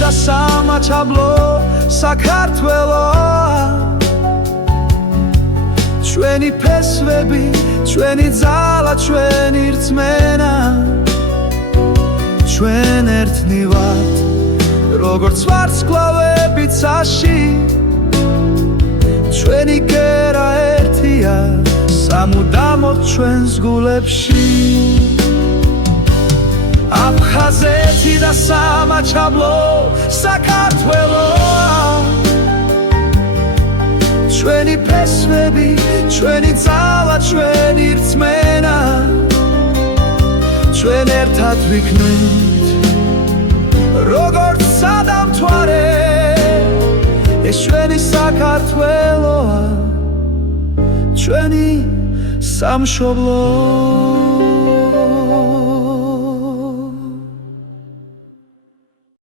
და სამაჩაბლო საქართველოა ჩვენი ფესვები, ჩვენი ძალა, ჩვენი რწმენა ჩვენ ერთნი ვართ როგორც ვარსკვლავები ცაში ჩვენი კერა ერთია სამუდამოდ ჩვენს გულებში აფხაზეთი და სამაჩაბლო საქართველოა ჩვენი ფესვები, ჩვენი ძალა, ჩვენი რწმენა ჩვენ ერთად ვიქნებით როგორც სადამთვარე ეს ჩვენი საქართველოა ჩვენი სამშობლო